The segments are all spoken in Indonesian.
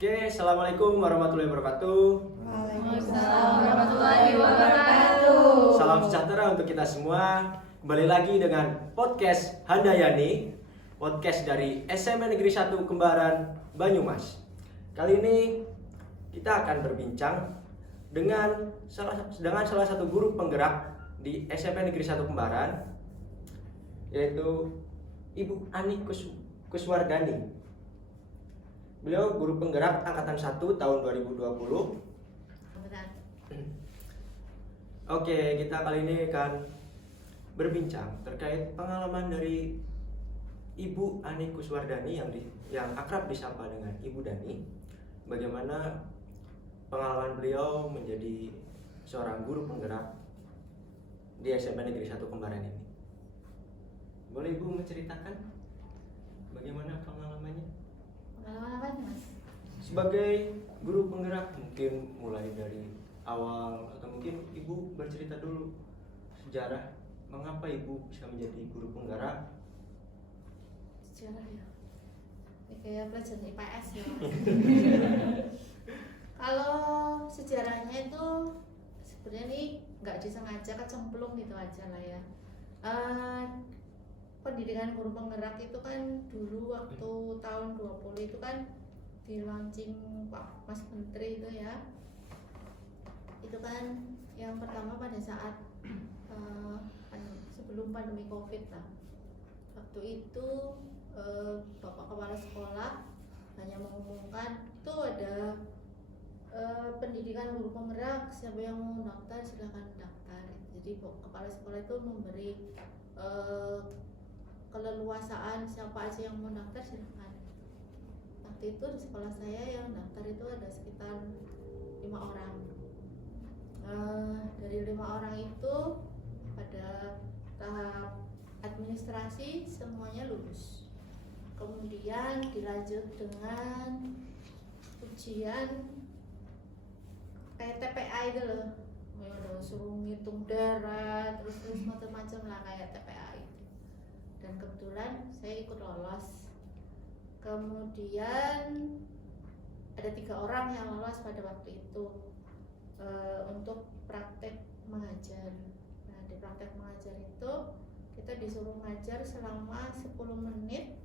Oke, Assalamualaikum warahmatullahi wabarakatuh. Waalaikumsalam warahmatullahi wabarakatuh. Salam sejahtera untuk kita semua. Kembali lagi dengan podcast Handayani, podcast dari SMA Negeri 1 Kembaran Banyumas. Kali ini kita akan berbincang dengan salah satu guru penggerak di SMA Negeri 1 Kembaran, yaitu Ibu Ani Kuswardani. Beliau guru penggerak angkatan 1 tahun 2020. Oke, kita kali ini akan berbincang terkait pengalaman dari Ibu Ani Kuswardani yang akrab disapa dengan Ibu Dani. Bagaimana pengalaman beliau menjadi seorang guru penggerak di SMA Negeri 1 Kembaran ini. Boleh Ibu menceritakan bagaimana pengalamannya? Pengalaman apa nih, Mas? Sebagai guru penggerak, mungkin mulai dari awal atau mungkin Ibu bercerita dulu sejarah mengapa Ibu bisa menjadi guru penggerak. Sejarah ya. Ini kayak pelajaran IPS ya. Kalau sejarahnya itu sebenarnya nih nggak disengaja, kecemplung gitu aja lah ya. Pendidikan guru penggerak itu kan dulu waktu tahun 20 itu kan di launching Pak Mas Menteri itu ya. Itu kan yang pertama pada saat sebelum pandemi Covid lah. Waktu itu Bapak Kepala Sekolah hanya mengumumkan itu ada pendidikan guru penggerak, siapa yang mau daftar silakan daftar. Jadi Kepala Sekolah itu memberi keleluasaan siapa aja yang mau daftar silakan. Waktu itu di sekolah saya yang daftar itu ada sekitar 5 orang. Dari 5 orang itu pada tahap administrasi semuanya lulus. Kemudian dilanjut dengan ujian kayak TPA itu loh. Suruh ngitung darah terus macam-macam lah kayak TPA itu. Dan kebetulan saya ikut lolos. Kemudian ada 3 orang yang lolos pada waktu itu untuk praktek mengajar. Nah, di praktek mengajar itu kita disuruh mengajar selama 10 menit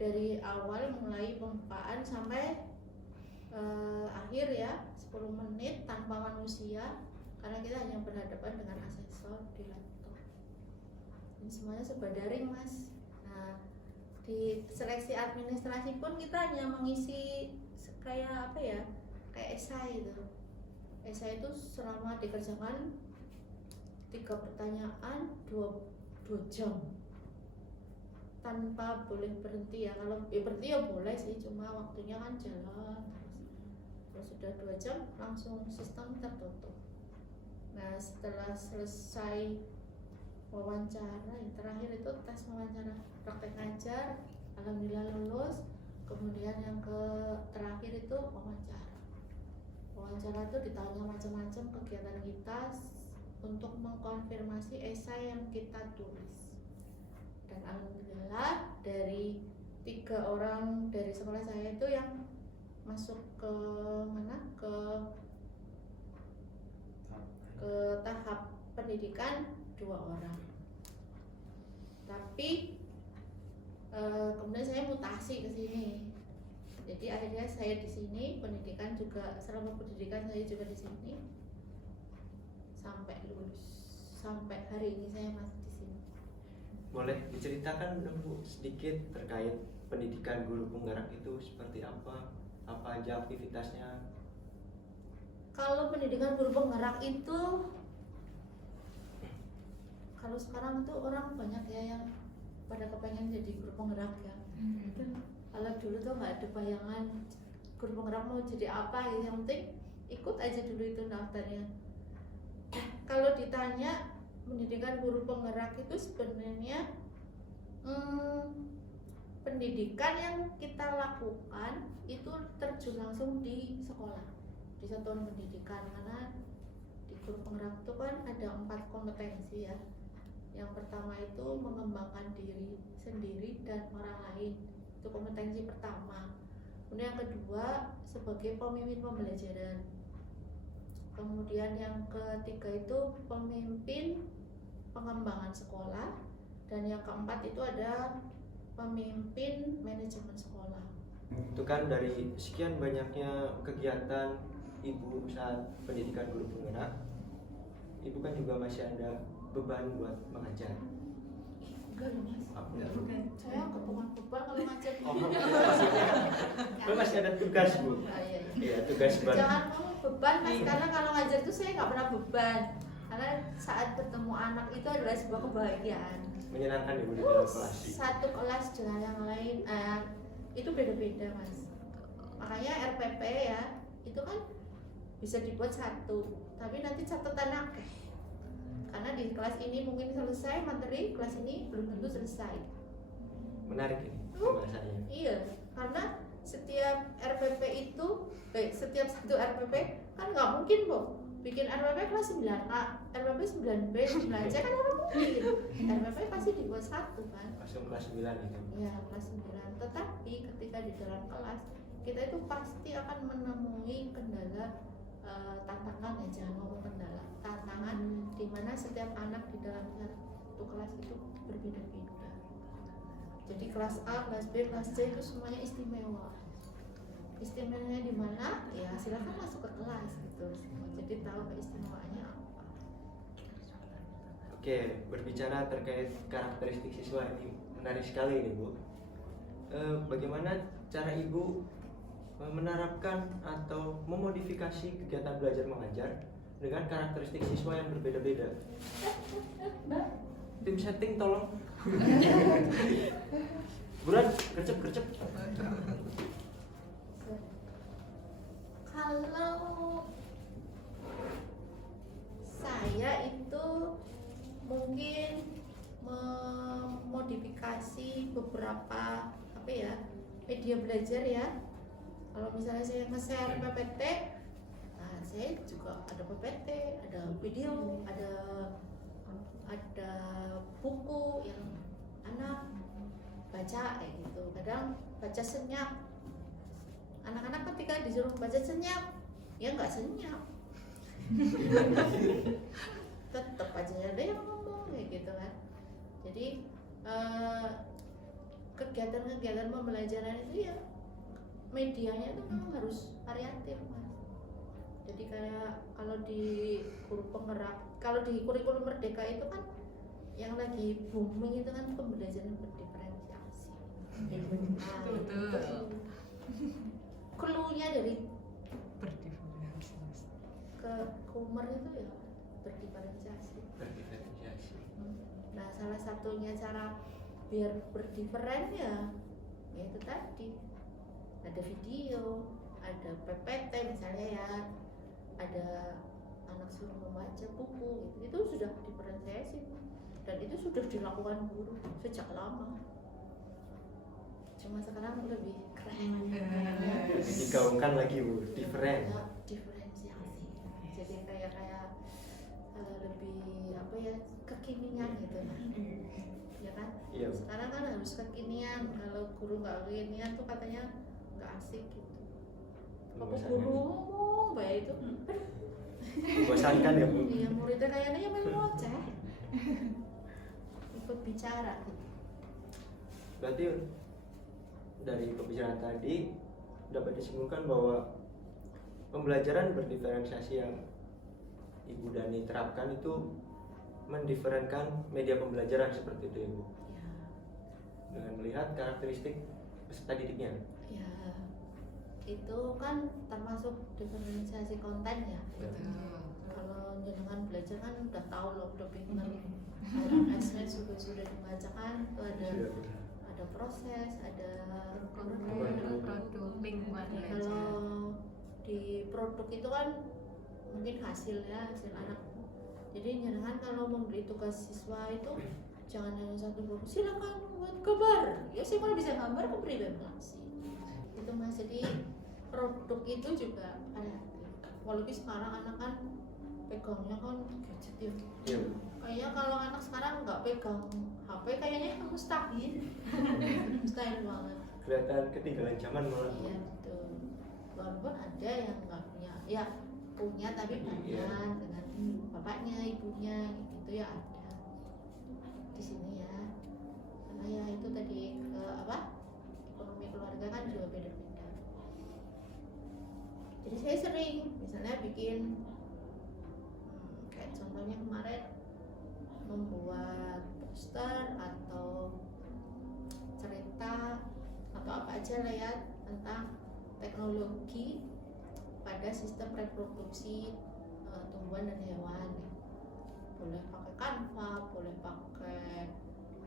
dari awal mulai pembukaan sampai akhir ya, 10 menit tanpa manusia karena kita hanya berhadapan dengan asesor di laptop. Ini semuanya serba daring, Mas. Nah, di seleksi administrasi pun kita hanya mengisi kayak apa ya, kayak esai itu. Esai itu selama dikerjakan 3 pertanyaan 2 jam tanpa boleh berhenti ya. Kalau berhenti ya boleh sih, cuma waktunya kan jalan terus sudah 2 jam langsung sistem tertutup. Nah, setelah selesai wawancara yang terakhir itu tes wawancara praktek ngajar, alhamdulillah lulus. Kemudian yang terakhir itu wawancara itu ditanya macam-macam kegiatan kita untuk mengkonfirmasi esai yang kita tulis. Dan alhamdulillah dari 3 orang dari sekolah saya itu yang masuk ke tahap pendidikan 2 orang. Tapi kemudian saya mutasi ke sini. Jadi akhirnya saya di sini pendidikan juga, selama pendidikan saya juga di sini sampai lulus. Sampai hari ini saya masih di sini. Boleh diceritakan dong Bu sedikit terkait pendidikan guru penggerak itu seperti apa? Apa aja aktivitasnya? Kalau pendidikan guru penggerak itu, kalau sekarang tuh orang banyak ya yang pada kepengen jadi guru penggerak ya. Kalau dulu tuh nggak ada bayangan guru penggerak mau jadi apa gitu, yang penting ikut aja dulu itu daftarnya. Kalau ditanya pendidikan guru penggerak itu sebenarnya pendidikan yang kita lakukan itu terjun langsung di sekolah, di satuan pendidikan. Karena di guru penggerak itu kan ada 4 kompetensi ya. Yang pertama itu mengembangkan diri sendiri dan orang lain, itu kompetensi pertama. Kemudian yang kedua sebagai pemimpin pembelajaran. Kemudian yang ketiga itu pemimpin pengembangan sekolah, dan yang keempat itu ada pemimpin manajemen sekolah. Itu kan dari sekian banyaknya kegiatan ibu saat pendidikan guru penggerak, ibu kan juga masih ada beban buat mengajar. Enggak loh mas, saya nggak bukan beban kalau ngajar. Kan masih ada tugas bu. Iya. Iya, tugas baru. Jangan ngomong beban mas, karena kalau ngajar tuh saya nggak pernah beban. Karena saat bertemu anak itu adalah sebuah kebahagiaan. Menyenangkan ibu di dalam kelas. Satu kelas dengan yang lain itu beda-beda mas. Makanya RPP ya itu kan bisa dibuat satu, tapi nanti catatan akeh. Karena di kelas ini mungkin selesai materi, kelas ini belum tentu selesai. Menarik ini pembahasannya. Iya, karena setiap RPP itu, setiap satu RPP kan nggak mungkin kok bikin RPP kelas 9A, RPP 9B, 9C kan nggak mungkin. RPP pasti dibuat satu kan. Langsung kelas 9 itu. Iya, kelas 9. Tetapi ketika di dalam kelas kita itu pasti akan menemui kendala, tantangan ya, jangan ngomong kendala, tantangan di mana setiap anak di dalam satu kelas itu berbeda-beda. Jadi kelas A, kelas B, kelas C itu semuanya istimewa. Istimewanya di mana? Ya silakan masuk ke kelas gitu. Jadi tahu keistimewaannya apa. Oke, berbicara terkait karakteristik siswa ini menarik sekali ini bu. Bagaimana cara ibu menerapkan atau memodifikasi kegiatan belajar mengajar dengan karakteristik siswa yang berbeda-beda? Tim setting tolong. Buruan, gercep. Kalau saya itu mungkin memodifikasi beberapa media belajar ya. Kalau misalnya saya nge-share PPT, nah saya juga ada PPT, ada video, ada buku yang anak baca kayak gitu. Kadang baca senyap. Anak-anak ketika disuruh baca senyap, ya nggak senyap. Tetap aja ada yang ngomong kayak gitu kan. Jadi kegiatan-kegiatan pembelajaran itu ya medianya itu memang harus variatif mas. Jadi kayak kalau di guru penggerak, kalau di kurikulum merdeka itu kan yang lagi booming itu kan pembelajaran berdiferensiasi. Betul. Clue-nya dari ke kumer itu ya berdiferensiasi. Nah salah satunya cara biar berdiferen ya itu tadi ada video, ada PPT misalnya ya, ada anak suruh membaca buku gitu. Itu sudah diferensiasi dan itu sudah dilakukan guru sejak lama. Cuma sekarang lebih keren. Digaungkan lagi bu, diferensiasi. Jadi kayak lebih kekinian gitu kan. Ya kan? Iya. Sekarang kan harus kekinian. Kalau guru nggak kekinian tuh katanya nggak asik gitu. Apa guru ngomong baik itu, membosankan ya bu. Iya, muridnya kayaknya ya memang ngoceh. Ikut bicara gitu. Berarti dari pembicaraan tadi dapat disimpulkan bahwa pembelajaran berdiferensiasi yang Ibu Dani terapkan itu mendiferensikan media pembelajaran seperti itu Ibu. Ya. Dengan melihat karakteristik peserta didiknya. Ya, itu kan termasuk diferensiasi konten ya. Kalau jenengan belajar kan udah tahu loh, udah pinter. LMS-nya sudah dibacakan, itu ada proses, ada produk lingkungan belajar. Kalau di produk itu kan mungkin hasil anak. Jadi jenengan kalau memberi tugas siswa itu jangan hanya satu buku, silakan buat gambar. Ya sih kalau bisa gambar aku beri bebas. Itu mas, jadi produk itu juga ada. Walaupun sekarang anak kan pegangnya kan gadget ya. Iya. Kayaknya kalau anak sekarang nggak pegang HP kayaknya mustahil. Mustahil banget. Kelihatan ketinggalan zaman malah. Iya, ada yang nggak punya, ya punya tapi Iya. barengan dengan bapaknya, ibunya gitu ya ada di sini ya. Karena ya itu tadi ekonomi keluarga kan juga beda-beda. Jadi saya sering misalnya bikin kayak contohnya kemarin membuat poster atau cerita atau apa aja lah ya tentang teknologi pada sistem reproduksi tumbuhan dan hewan. Boleh pakai Canva, boleh pakai,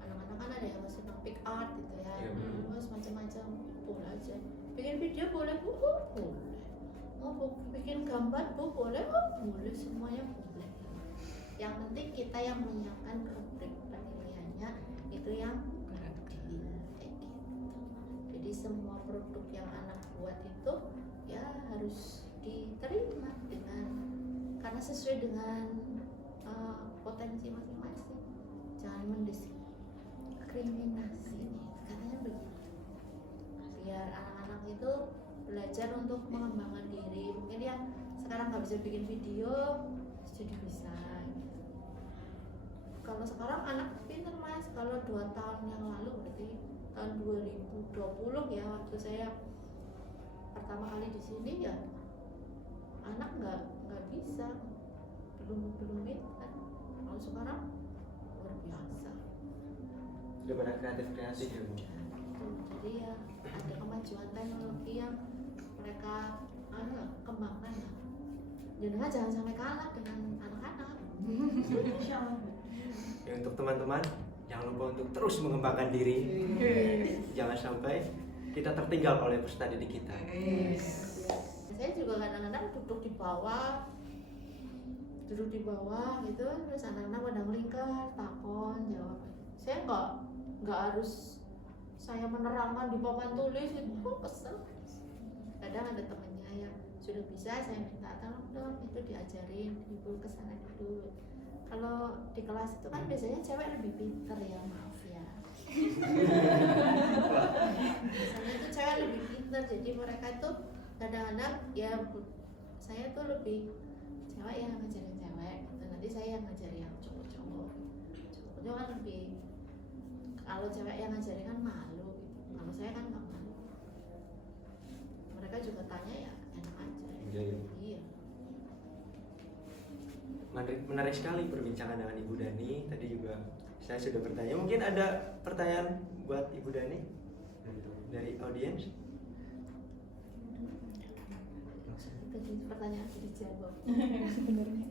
anak-anak kan ada yang senang pick art gitu ya, Iya, benar. terus macam-macam, boleh aja. Bikin video boleh, boleh. Mau bikin gambar boleh, boleh, semuanya boleh. Yang penting kita yang menyiapkan rubrik penilaiannya itu yang adil, kayak gitu. Jadi semua produk yang anak buat itu ya harus diterima karena sesuai dengan potensi masing-masing. Jangan mendiskriminasi nih, katanya begitu. Biar anak-anak itu belajar untuk mengembangkan diri. Mungkin yang sekarang nggak bisa bikin video jadi bisa. Kalau sekarang anak pinter mas, kalau 2 tahun yang lalu berarti tahun 2020 ya, waktu saya pertama kali di sini ya anak nggak bisa, belum pintar. Kalau sekarang luar biasa. Sudah pada kreatif ya Bu. Jadi ya ada kemajuan teknologi yang mereka kembangkan ya. Jangan sampai kalah dengan anak-anak. Ya, untuk teman-teman jangan lupa untuk terus mengembangkan diri. Jangan sampai kita tertinggal oleh peserta didik kita. Saya juga kadang-kadang duduk di bawah gitu, terus anak-anak pada melingkar, takon, jawab. Saya nggak harus saya menerangkan di papan tulis itu, kesel. Kadang ada temennya yang sudah bisa, saya minta tolong dong itu diajarin, ibu kesana dulu. Kalau di kelas itu kan biasanya cewek lebih pinter ya, maaf ya. Biasanya itu cewek lebih pinter, jadi mereka itu kadang-kadang ya saya tuh lebih cewek yang ngajarin cewek, dan nanti saya yang ngajarin yang cowok-cowok. Cowok kan lebih, kalau cewek yang ngajarin kan malu gitu. Kalau saya kan nggak malu. Mereka juga tanya ya enak aja. Iya. Menarik sekali perbincangan dengan Ibu Dani. Tadi juga saya sudah bertanya. Mungkin ada pertanyaan buat Ibu Dani dari audiens? Tadi pertanyaan sudah dijawab. Sebenarnya.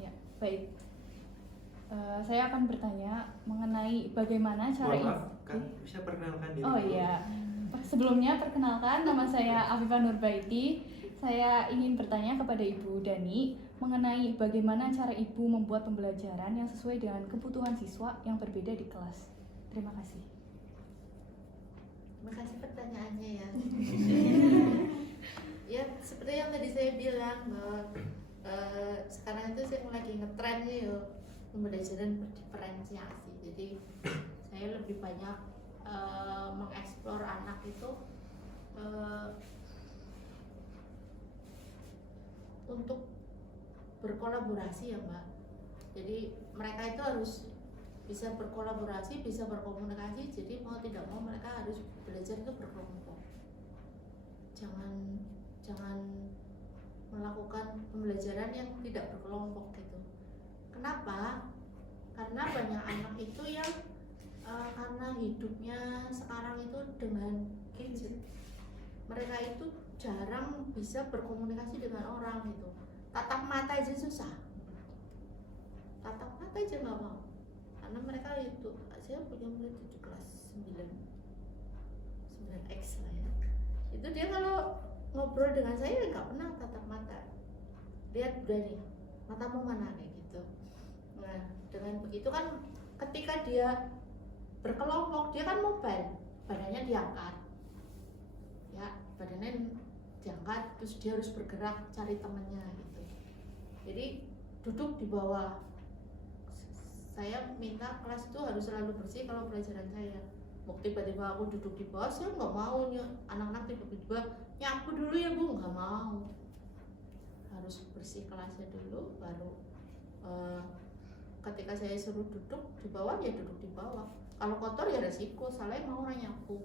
Ya, baik. Saya akan bertanya mengenai bagaimana cara Mohon maaf, Kak, bisa perkenalkan diri? Oh dulu? iya. Sebelumnya perkenalkan, nama saya Afifah Nurbaiti. Saya ingin bertanya kepada Ibu Dani mengenai bagaimana cara Ibu membuat pembelajaran yang sesuai dengan kebutuhan siswa yang berbeda di kelas. Terima kasih. Terima kasih pertanyaannya ya. Ya seperti yang tadi saya bilang bahwa sekarang itu saya lagi ngetrennya ya pembelajaran berdiferensiasi. Jadi saya lebih banyak mengeksplor anak itu untuk berkolaborasi ya Mbak. Jadi mereka itu harus bisa berkolaborasi, bisa berkomunikasi. Jadi mau tidak mau mereka harus belajar itu berkelompok. Jangan melakukan pembelajaran yang tidak berkelompok gitu. Kenapa? Karena banyak anak itu yang karena hidupnya sekarang itu dengan gadget, mereka itu jarang bisa berkomunikasi dengan orang gitu. Tatap mata aja susah, tatap mata aja nggak mau, karena mereka itu, saya punya murid di kelas 9X lah ya, itu dia kalau ngobrol dengan saya nggak pernah tatap mata, lihat udah nih matamu mana kayak gitu. Nah dengan begitu kan ketika dia berkelompok dia kan mobile, badannya diangkat ya, badannya diangkat terus dia harus bergerak cari temannya gitu. Jadi duduk di bawah, saya minta kelas itu harus selalu bersih kalau pelajaran saya, tiba-tiba aku duduk di bawah, saya nggak mau anak-anak tiba-tiba nyapu dulu ya Bu, nggak mau, harus bersih kelasnya dulu baru ketika saya suruh duduk di bawah ya duduk di bawah, kalau kotor ya resiko, soalnya mau orang nyapu.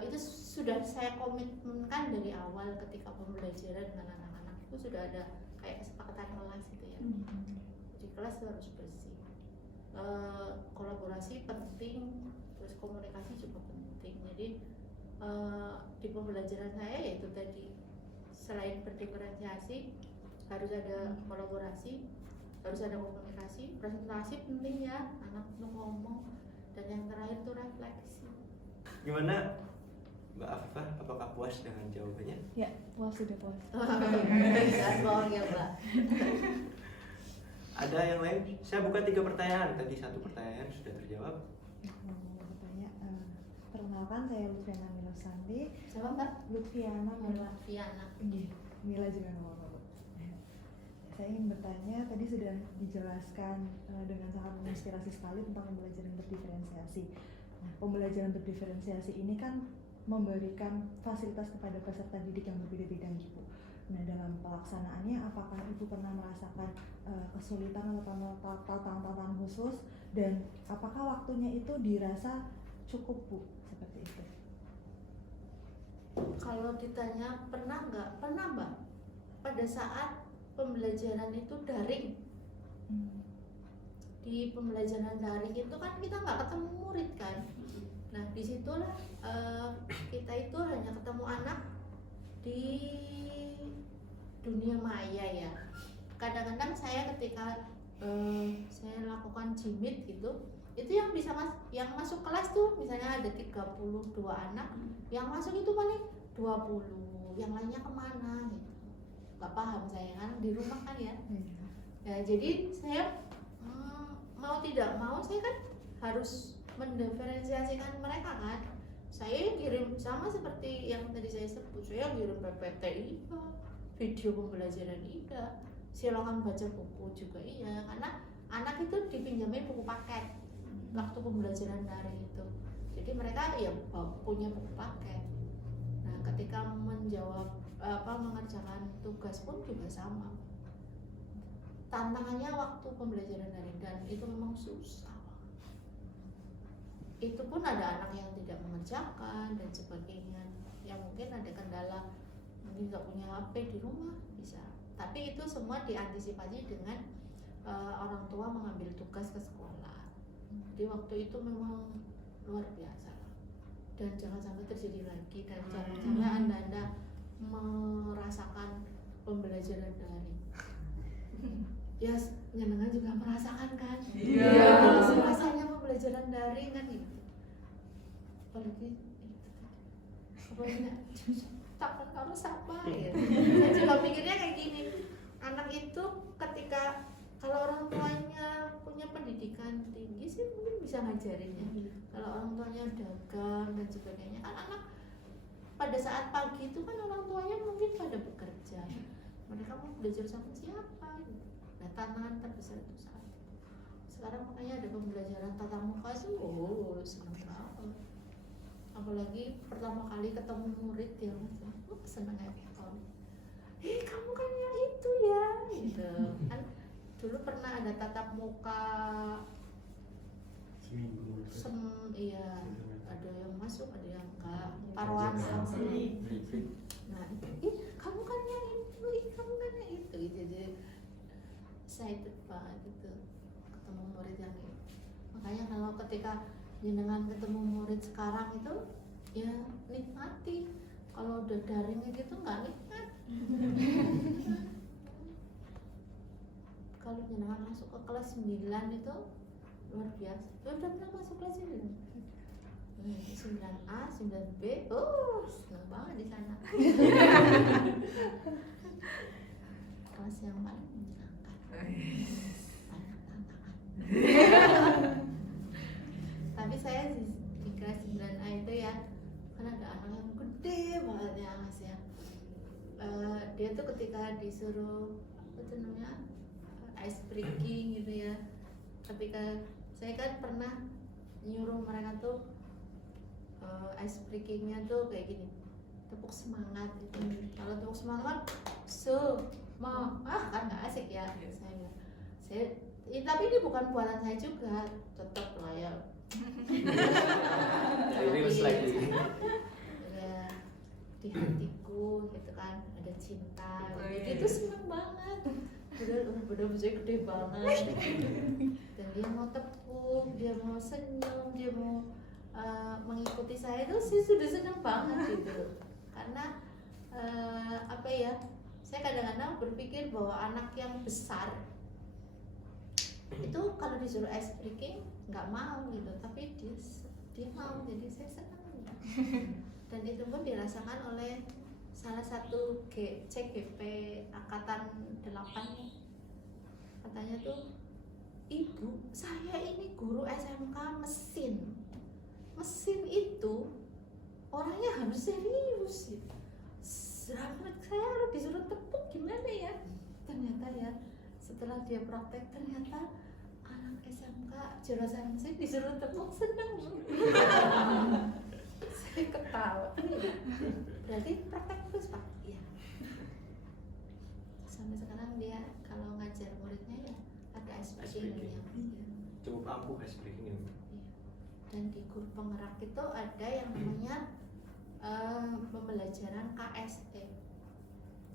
Itu sudah saya komitmenkan dari awal ketika pembelajaran dengan anak-anak, itu sudah ada kayak kesepakatan kelas gitu ya. Di kelas itu harus bersih, kolaborasi penting, terus komunikasi juga penting. Jadi di pembelajaran saya yaitu tadi, selain berdiferensiasi harus ada kolaborasi, harus ada komunikasi, presentasi penting ya, anak untuk ngomong, dan yang terakhir itu refleksi. Gimana Mbak Afifah, apakah puas dengan jawabannya? Ya, puas, sudah puas. Bisa bohong ya Mbak. Ada yang lain? Saya buka 3 pertanyaan, tadi 1 pertanyaan sudah terjawab. Mau bertanya, perkenalkan saya Lutfiana Mila Sandi. Siapa Mbak? Lutfiana Mila. Viana. Mila juga nama Bapak. Saya ingin bertanya, tadi sudah dijelaskan dengan sangat menginspirasi sekali tentang pembelajaran berdiferensiasi. Nah, pembelajaran berdiferensiasi ini kan memberikan fasilitas kepada peserta didik yang berbeda-beda gitu. Nah, dalam pelaksanaannya apakah Ibu pernah merasakan kesulitan atau tantangan khusus, dan apakah waktunya itu dirasa cukup Bu, seperti itu? Kalau ditanya pernah nggak? Pernah Mbak. Pada saat pembelajaran itu daring, di pembelajaran daring itu kan kita nggak ketemu murid kan. Nah disitulah kita itu hanya ketemu anak di dunia maya ya. Kadang-kadang saya ketika saya lakukan jimit gitu, itu yang bisa yang masuk kelas tuh misalnya ada 32 anak, yang masuk itu paling 20, yang lainnya kemana gitu. Gak paham saya kan, di rumah kan ya. Ya jadi saya mau tidak mau saya kan harus mendiferensiasikan mereka kan. Saya kirim sama seperti yang tadi saya sebut, saya kirim PPT iya, video pembelajaran iya, silakan baca buku juga iya, karena anak itu dipinjamin buku paket waktu pembelajaran daring itu. Jadi mereka ya punya buku paket. Nah ketika mengerjakan tugas pun juga sama. Tantangannya waktu pembelajaran daring, dan itu memang susah. Itu pun ada anak yang tidak mengerjakan dan sebagainya, yang mungkin ada kendala, mungkin nggak punya HP di rumah bisa. Tapi itu semua diantisipasi dengan orang tua mengambil tugas ke sekolah. Jadi waktu itu memang luar biasa, dan jangan sampai terjadi lagi, dan jangan sampai anda merasakan pembelajaran daring. Ya nyenengan juga merasakan kan. Iya. Rasanya pembelajaran daring kan gitu. Apalagi takkan kalau siapa ya. Saya juga pikirnya kayak gini, anak itu ketika kalau orang tuanya punya pendidikan tinggi sih mungkin bisa ngajarinnya. Kalau orang tuanya dagang dan sebagainya, kan anak pada saat pagi itu kan orang tuanya mungkin pada bekerja, mereka mau belajar sama siapa gitu. Nah tantangan terbesar itu saat itu. Sekarang makanya ada pembelajaran tatap muka sih, seneng banget. Apalagi pertama kali ketemu murid yang seneng kayak kamu kan yang itu ya gitu kan. Dulu pernah ada tatap muka iya, ada yang masuk ada yang enggak, paruansa. Nah kamu kan yang itu, kamu kan yang itu gitu. Jadi excited banget gitu ketemu murid yang itu. Makanya kalau ketika jenengan ketemu murid sekarang itu ya nikmati. Kalau udah daring gitu nggak nikmat. Kalau jenengan masuk ke kelas 9 itu luar biasa. Udah pernah masuk kelas 9? 9A, 9B, seneng banget di sana. Kelas yang paling menyenangkan. Banyak tantangan. Tapi saya di kelas 9A itu ya, kan ada anak yang gede banget ya Mas ya. Dia tuh ketika disuruh apa tuh namanya ice breaking gitu ya. Ketika saya kan pernah nyuruh mereka tuh ice breakingnya tuh kayak gini, tepuk semangat gitu. Kalau tepuk semangat kan nggak asik ya. Saya bilang, tapi ini bukan buatan saya juga, tetap lah ya. Reels lagi. Ya, di hatiku gitu kan ada cinta. Jadi itu seneng banget. Bener-bener gede banget. Dan dia mau tepuk, dia mau senyum, dia mau mengikuti saya itu sih sudah seneng banget gitu. Karena apa ya? Saya kadang-kadang berpikir bahwa anak yang besar itu kalau disuruh ice breaking nggak mau gitu, tapi dia mau, jadi saya senang. Dan itu pun dirasakan oleh salah satu CGP angkatan 8 nih. Katanya tuh, ibu saya ini guru SMK mesin itu orangnya harus serius gitu. Anak saya kalau disuruh tepuk gimana ya? Ternyata ya setelah dia praktek, ternyata anak SMK jurusan mesin disuruh tepuk seneng. Saya ketawa. Berarti praktek terus Pak? Iya. Sampai sekarang dia kalau ngajar muridnya ya ada ice breaking yang Cukup ampuh ice breaking ini. Dan di guru penggerak itu ada yang namanya pembelajaran KSE,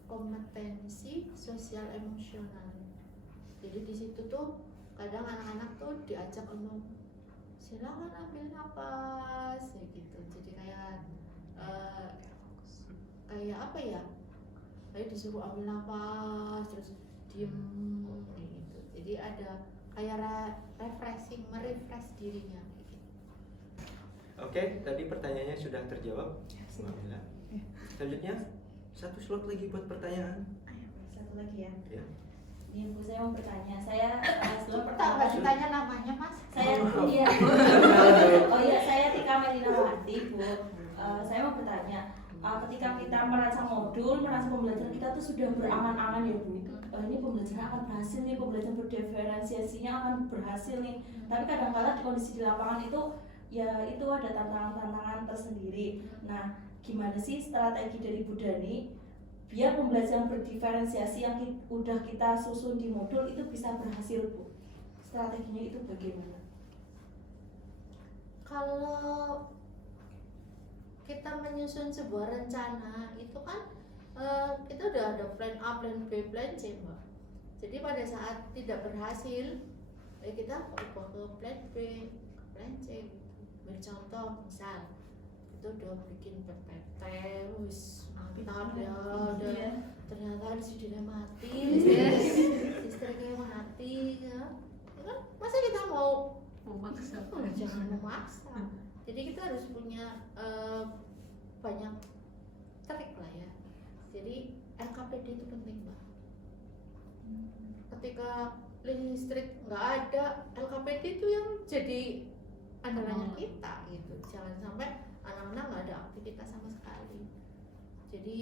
kompetensi sosial emosional. Jadi di situ tuh kadang anak-anak tuh diajak untuk silakan ambil napas ya gitu. Jadi kayak apa ya? Kayak disuruh ambil napas terus diem gitu. Jadi ada kayak refreshing, merefresh dirinya gitu. Oke, tadi pertanyaannya sudah terjawab. Alhamdulillah. Selanjutnya satu slot lagi buat pertanyaan. Satu lagi ya. Ya. Ini Bu, saya mau bertanya. Saya Nggak ditanya namanya Mas. saya iya. Oh iya, saya Tika Melinawati, Bu. Saya mau bertanya, ketika kita merancang modul, merancang pembelajaran kita tuh sudah berangan-angan ya Bu. Ini pembelajaran akan berhasil nih, pembelajaran berdiferensiasinya akan berhasil nih. Tapi kadang-kadang di kondisi di lapangan itu ya itu ada tantangan-tantangan tersendiri. Nah, gimana sih strategi dari Bu Dani biar pembelajaran berdiferensiasi yang udah kita susun di modul itu bisa berhasil Bu? Strateginya itu bagaimana? Kalau kita menyusun sebuah rencana itu kan kita udah ada plan A, plan B, plan C Mbak. Jadi pada saat tidak berhasil ya kita ubah ke plan B, ke plan C gitu. Bercontoh misal itu udah bikin PPT wis mantap ya, ternyata listriknya mati, listriknya mati ya. Kan masa kita mau memaksa? jangan memaksa. Jadi kita harus punya banyak trik lah ya. Jadi LKPD itu penting Mbak. Ketika listrik nggak ada, LKPD itu yang jadi andalannya kita gitu. Jangan sampai anak-anak nggak ada aktivitas sama sekali. Jadi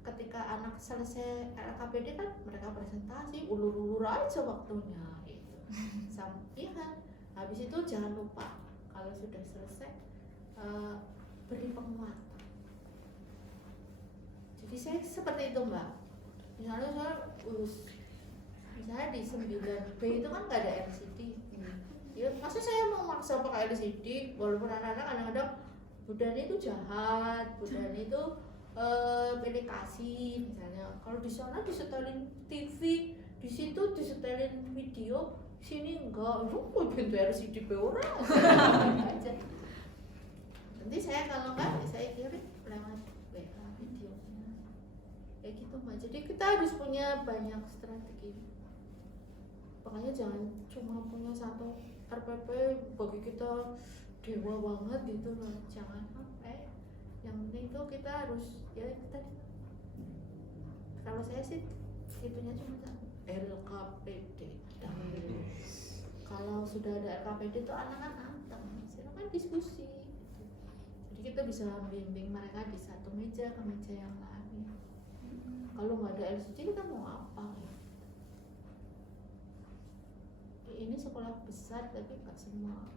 ketika anak selesai LKPD kan mereka presentasi ulur-ulur aja waktunya gitu. Iya kan. Habis itu jangan lupa kalau sudah selesai beri penguatan. Jadi saya seperti itu Mbak. Misalnya misalnya di 9B itu kan nggak ada LCD. Ya, masa saya mau maksa pakai LCD walaupun anak-anak kadang-kadang Bu Dani itu jahat, Bu Dani itu pilih kasih misalnya. Kalau di sana disetelin TV, di situ disetelin video, sini enggak, lu pintu LCD orang aja. Nanti saya kalau enggak, saya kirim lewat WA videonya. Kayak gitu Mbak. Jadi kita harus punya banyak strategi. Makanya jangan cuma punya satu RPP bagi kita dewa banget gitu loh. Jangan sampai. Yang penting itu kita harus ya kita. Kalau saya sih itunya cuma LKPD. Kalau sudah ada LKPD itu anak-anak anteng, silakan diskusi gitu. Jadi kita bisa bimbing mereka di satu meja ke meja yang lain. Kalau nggak ada LCD kita mau apa ya? ini sekolah besar tapi nggak semua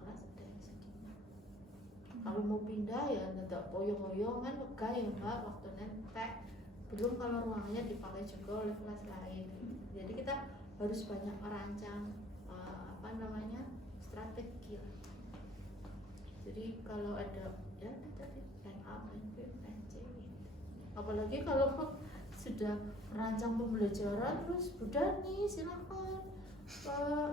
kelas ada yang segini. Kalau mau pindah ya tidak poyong-poyongan megah ya mbak, waktu nentek belum kalau ruangannya dipakai juga oleh kelas lain. Jadi kita harus banyak merancang strategi lah. Jadi kalau ada ya tadi plan A, plan B, plan C gitu. Apalagi kalau sudah merancang pembelajaran terus Bu Dani silakan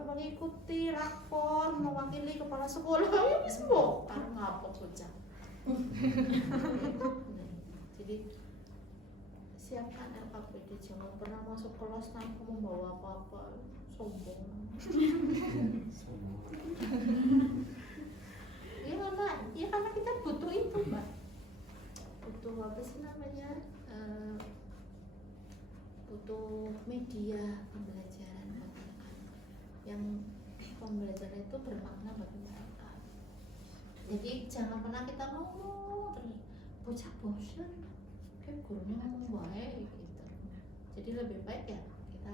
mengikuti rakor mewakili kepala sekolah ya wis mbok arep ngapa bocah. Jadi siapkan LKPD, jangan pernah masuk kelas tanpa membawa apa-apa, sombong. Ya karena kita butuh itu mbak, butuh apa sih namanya, butuh media pembelajaran bagi anak yang pembelajaran itu bermakna bagi mereka. Jadi jangan pernah kita ngomong terus bocah bosan, kayak gurunya ngomong baik gitu. Jadi lebih baik ya kita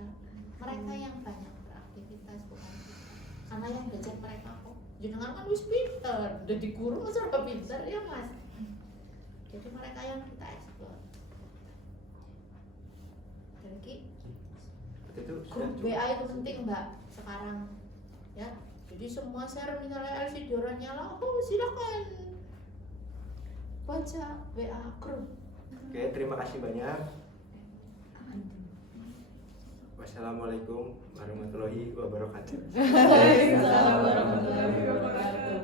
mereka yang banyak beraktivitas bukan kita, karena yang belajar mereka kok. Jenengan kan wis pinter, jadi guru masa udah pinter ya mas. Jadi mereka yang kita eksplor. Jadi grup WA itu penting mbak sekarang ya. Jadi semua share misalnya LCD nyala, oh silakan baca WA grup. Oke, terima kasih banyak. Wassalamualaikum warahmatullahi wabarakatuh. Waalaikumsalam warahmatullahi wabarakatuh.